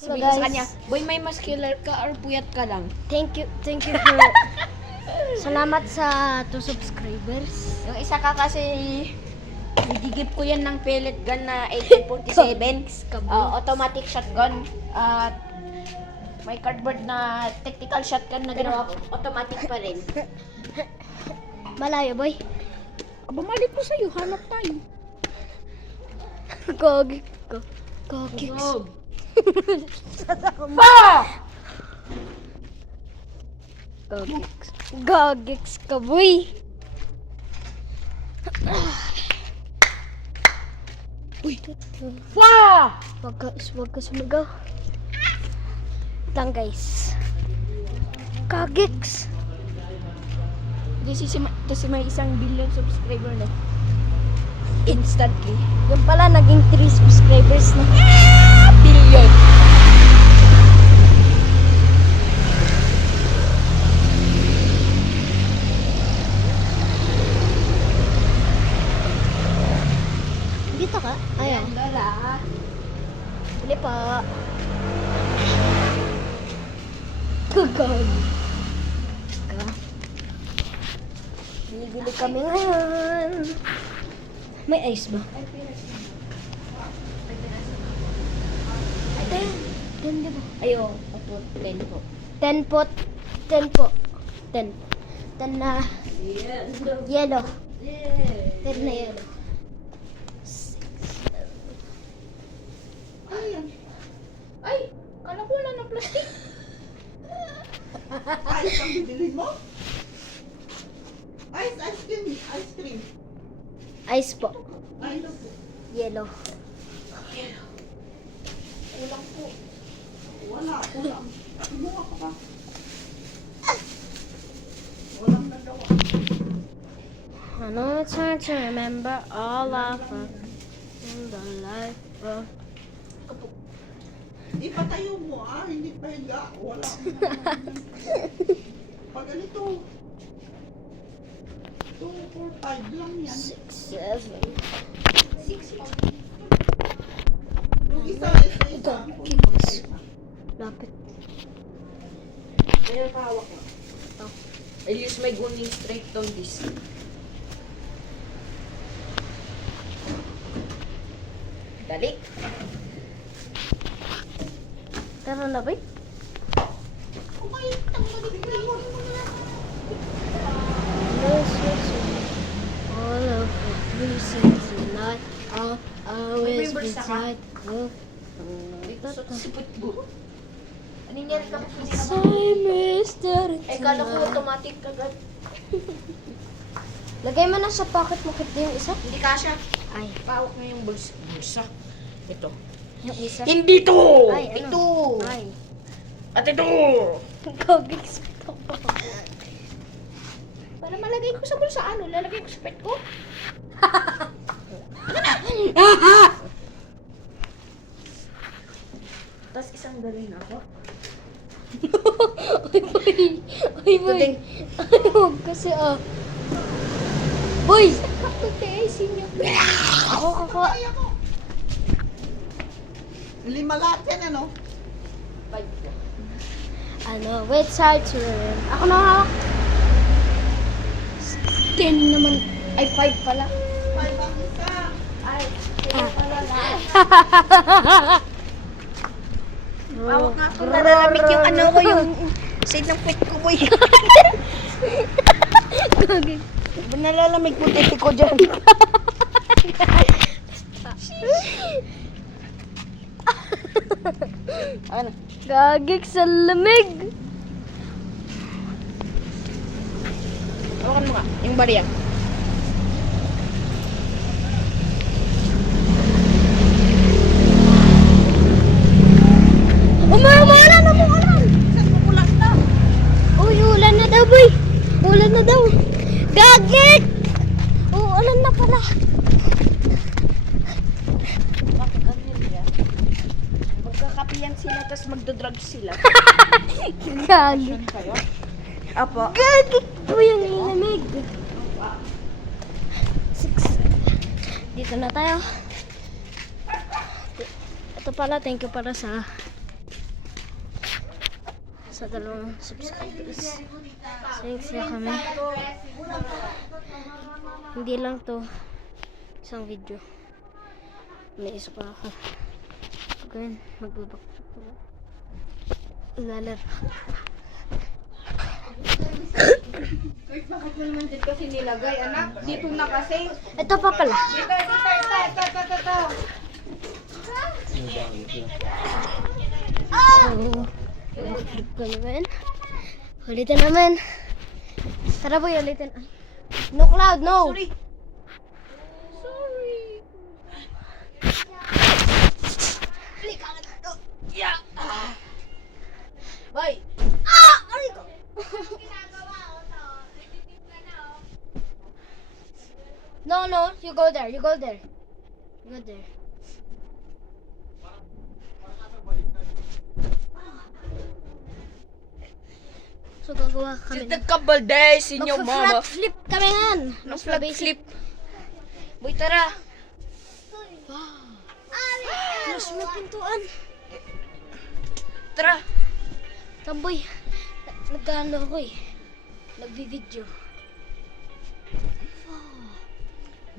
Sabi ko sa kanya, boy, may muscular ka or puyat ka lang? Thank you for salamat sa 2 subscribers. Yung isa ka kasi, nagigip ko yan ng pellet gun na 1847. Automatic shotgun. At may cardboard na tactical shotgun na ginawa ko. Automatic pa rin. Malayo, boy. Bumalik ko sa'yo, hanap tayo. Gogik ko. Gogik. Pa! Gogiks. Gogiks ka, boy. Uy! Pa! Wag ka sumigaw. Lang, guys. Gogiks. Kasi may 1 billion subscriber na. Instantly. Yung pala, naging 3 subscribers na. Billion! Dito ka? Ayaw. Lola. Bili pa. Gagawin. Bili kami ngayon. May ice ba? Ganda ba? Ayo, opo, 10 po. 10 po. 10 po. 10. 10 na yellow. 10 na yellow. Ay! Kala ko wala ng plastic. Ice ang bibili mo? Ice cream. Ice po. Ay, ano po? Yellow. Kulang po. Wala. Kumuha ka pa. Walang nagawa. I know it's hard to remember all of us in the life of... Ipatayo mo hindi pa higa. Wala. Pag ganito, 2, 4, 5 lang yan. 6, 7. 6 po. Yung isa. Lapit. Ano yung kahawak mo? I'll use my gunning straight on this. Dali. Tara na ba? All of the reasons tonight I'll always Remember be sa ka? tight. Sipot mo. Anong nangyari ka po? I Kala ko automatic kagad. Lagay mo na sa pocket mo kito yung isa. Hindi kasha. Ay, Pawak na yung bulsa. Ito. yung isa. Hindi to! Ay, ano? Ito! Ay. At ito! Gogigs ito. Para malagay ko sa bulsa, lalagay ko sa pet ko? Tapos isang galing ako. Ay, boy. Ay, boy. Tuding. Ay, huwag kasi Boy! Pagka-icing niyo. Ako. Lima lahat yan, ano? Wait, hard to remember. Ako na hawak. 10 naman. Ay, 5 pala. 5 ang isa. Ay, 5 pala lang. Pawak nga po. Nalalamig yung yung side ng pet ko, boy. Gogigs. Nalalamig po titi ko dyan. Ano? Gogigs sa lamig. Hawakan mo nga, yung barya. Umuulan na. Ulan na. Uy, ulan na daw, boy. Ulan na daw. Gagik! Ulan na pala. Bakit ang nila? Magkakapiyan sila, tapos magdodrugs sila. Gagik. Kayo? Apo. Gagik po yung lamig. 6. Dito na tayo. Ito pala, thank you para sa sa 2 subscribers. Thanks na kami. Hindi lang to isang video. May isa pa ako. Again, magbabaksak ko. Lalaro. Wait, bakit mo naman dito kasi nilagay, anak? Dito na kasi. Ito pa pala. Ito. So, trip ko naman. Ulitin naman. Tara boy, ulitin. Ay. No cloud, no. Sorry. Yeah. Bye. Aray ko. No, you go there. You go there. So, gagawa kami. Just a couple days in your mama. Mag-flat flip kami nga. Flat flip. Boy, tara. Close mo pintuan. Tara. Tamboy. Nag-ano ako eh. Nagbi-video.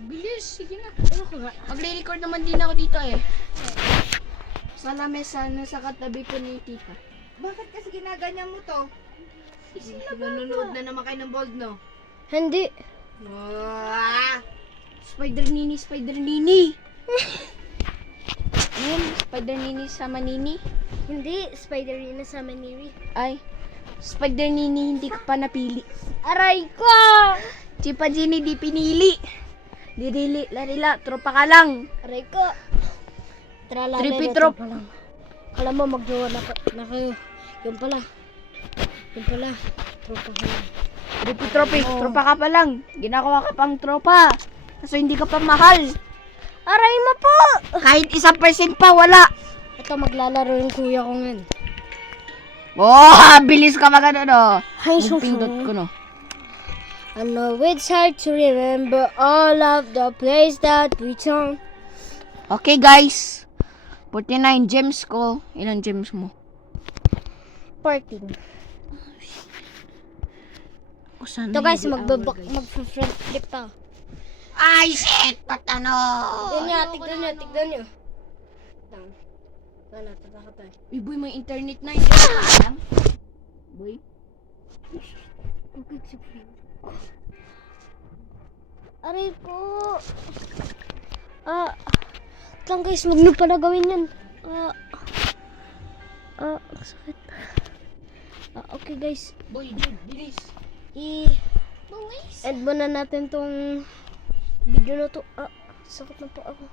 Bilis, sige na. Ano ko nga? Magre-record naman din ako dito eh. Sa lamesa na sa katabi po ni tita. Bakit kasi ginaganyan mo to? Nanonood na naman kayo ng bold, no? Hindi. Spider Nini. Ayun, Spider Nini sama Nini. Hindi. Spider-Man sa Maniri. Ay, Spider Nini hindi ka pa napili. Aray ko! Chipa Gini di pinili. Dirili, larila, tropa ka lang. Aray ko. Tralala Trippy na trop. tropa lang. Kala mo magjowa na kayo. Yung pala. Tropa ka lang. Trippy tropi, tropa ka pa lang. Ginagawa ka pang tropa. Kaso hindi ka pa mahal. Aray mo po! Kahit 1% pa, wala. Ito maglalaro yung kuya ko ngayon. Oh, bilis ka magano, no? Ay, Yung pindot ko, no? I know it's hard to remember all of the place that we took. Okay, guys. 49 gems ko. Ilang gems mo? 14. O, sana Ito guys, hindi hour, guys. mag-front flip pa. Ay, shit! Ba't ano? Tignan nyo. Down. Wala, tatakatay. Uy, boy, may internet na. Hindi ka alam? Boy? Okay, sige. Aray ko. Lang guys, wag nyo pala gawin yan. Ang sakit. Okay guys. Boy, bilis. End muna natin tong video na to. Sakit na po ako.